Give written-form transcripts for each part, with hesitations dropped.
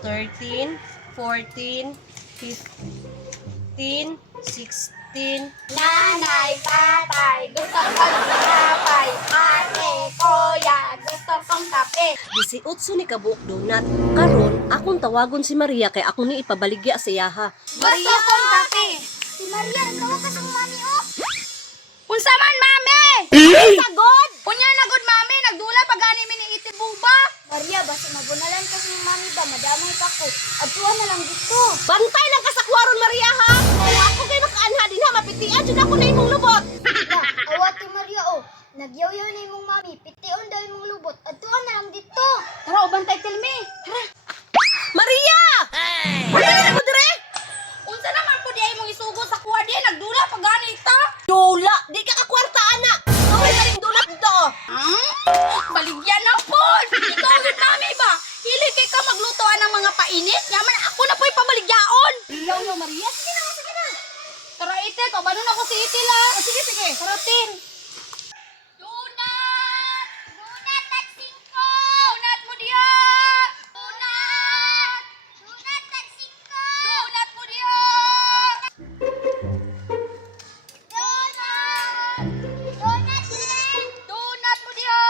13, 14, 15, 16. Nanay, tatay, gusto kong tinapay. Ate, kuya, gusto kong kape. 18 ni kabuok donut. Karon, akong tawagon si Maria kay ako ni ipabaligya sa iyaha. Gusto kong kape. Si Maria, nagtawag ka sa mami, oh. Unsa man, mami? Sagod! Kunya na good, mami. Nagdula pa gani mi ni Iti Buba. Maria, basta mabunalan ka sa mami ba? Madamay pa ko. Adtuan na lang dito. Bantay lang ka sa kwaron, Maria, ha? Kung ako kay makaanha din ha, mapitian dyan ako na imong lubot. Awati Maria, oh. Nagyaw-yaw na imong mami. Pitiyon daw imong lubot. Adtuan na lang dito. Tara, ubantay tilmi. Tara. Maria! Maria mo dire? Unsa naman po di ay mong isugo sa kuha di? Nagdula pa gani ita. Dula! Di ka kakwarta, anak! Kaway ka rin donut dito. Baligyan na po! Ikaw yun, mami ba? Hilig kay ka maglutoan ng mga painit? Yaman ako na po'y pabaligyaon! Ilaw no, Maria? Sige na, sige na! Tara, Ite, pabanon ako si Ite la! Sige, sige! Tara, Tin! Donut! Donut at 5! Donut mo diya! Donut! Donut at 5! Donut mo diya! Donut! Donut din! Donut mo diya!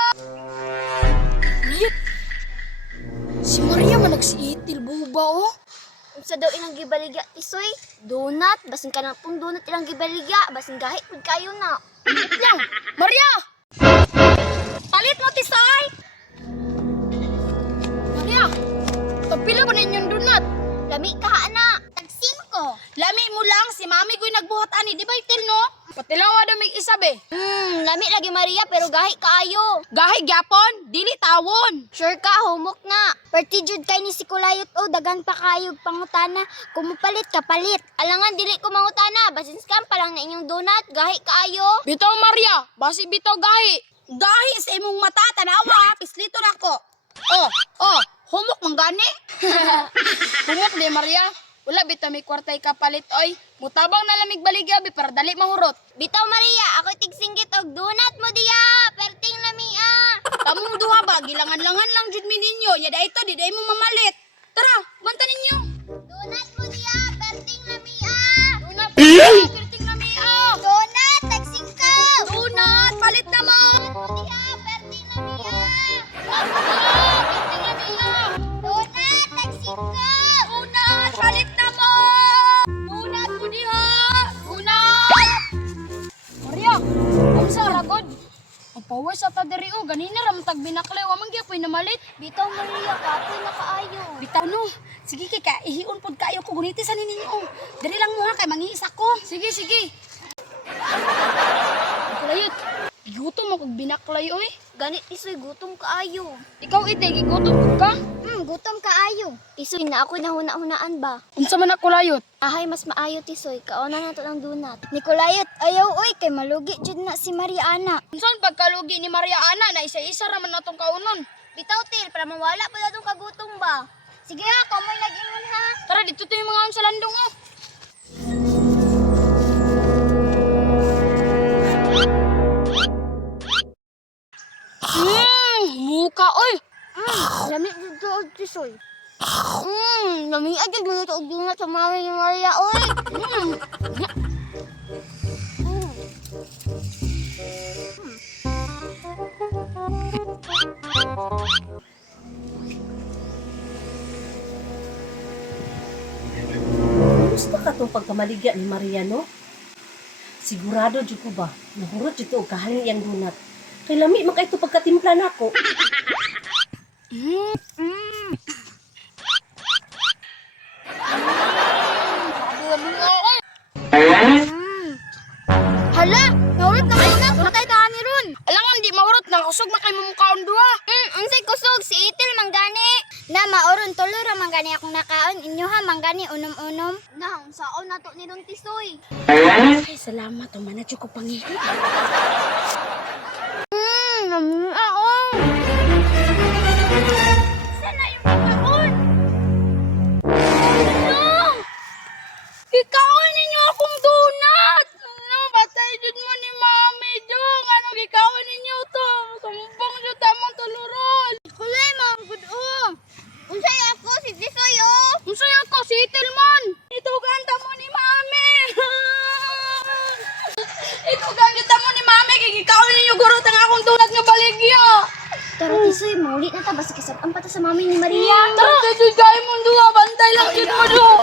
Si Maria man nagsiitil buba oh. Unsa daw ilang gibaligya tisoy? Donut, basin ka na pong donut ilang gibaligya, basin gahit pud kayo na. Wait lang. Maria! Palit mo tisoy! Maria, pagpila ba ninyong donut? Lami ka ana. Tag 5. Lami mo lang, si mami ko'y nagbuhat ani, di ba itil no? Patilawa daw may isa be. Lami lagi Maria pero gahi kaayo. Gahi gyapon, dili tawon. Sure ka, humok na. Perti jud kay ni si Kulayot o dagan pa kayog pangutana. Kumupalit ka palit. Alangan dili ko mangutana, basin scam pa lang na inyong donut, gahi kaayo. Bitaw Maria, basi bitaw gahi. Gahi sa imong mata, tanawa, pislito na ko. Oh, humok man gani. Humok di Maria. Wala bitaw may kwartay kapalit oy. Mutabang na lamig baligya bi para dali mahurot. Bitaw Maria, ako tigsinggit og donut mo diya. Perting lamia. Kamong duha ba gilangan-langan lang jud mi ninyo. Ya dayto di day mo mamalit. Tara, banta ninyo. Donut mo diya, perting lamia. Donut, pirting na mi Donut, tagsingka. Donut, palit na mo. Mo diya, perting lamia. Pirting na mi Donut, tagsingka. Donut, palit na mo. Donut mo diha. Donut. Maria, unsa ragod? Pagpaway sa ta diri o ganina ra man tag binaklew amang gyapon namalit. Bitaw Maria, kapoy na kaayo. Bitaw no. Sige kay ka ihiun pod kayo ko guniti sa ninyo. Diri lang mo ha kay mangiis ako. Sige, sige. Kulayot. Gutom ako binaklay oy. Ganit isoy gutom kaayo. Ikaw ite gigutom pud ka? Gutom kaayo. Tisoy na ako nahuna-hunaan ba? Unsa man ako layot? Ahay mas maayo tisoy, kauna na to ng donut. Nikolayot, ayaw oy kay malugi jud na si Mariana. Unsan pagkalugi ni Maria Ana na isa-isa ra man natong kaunon? Bitaw til para mawala pa datong kagutom ba? Sige ha, kamoy nag-ingon ha. Tara dito to yung mga sa landong oh. Muka oy. Lamig dito og tisoy. Lamig agad mo ito og donut sa mami ni Maria oy. Gusto ka itong pagkamaligya ni Maria, no? Sigurado dyan ko ba? Nahurot dyan ito, kahalin iyang donut. Kay lami, maka ito pagkatimpla na ako. Hala, nahulot na kayo na. Matay ka ni ron. Alangan di mahurot nang usog na kay mumukhaon duha. Unsay kusog si Itil manggani. Na maoron tulo ra manggani akong nakaon. Inyo ha manggani unom-unom. Na unsaon nato ni ron tisoy. Ay, salamat. Manadyo ko pangihi. Aon. Sana yung pagkaon. No! Ikaon ninyo akong donut! No, batay jud mo ni Mami Jong. Anong ikaon ninyo to? Sumbong jud tamang tuluron. Kulay mga good. Unsay ako si Tisoy Little Mon. Ito ganda mo ni Mami. Ito ganda mo ni Mami. Kikikawin ninyo gurot ang akong tunat nga baligya. Tara, Tisoy, maulit na ta. Basta kisap ang pata sa mami ni Maria. Tara, Tisoy, gaya mo doon. Bantay lang yun mo doon.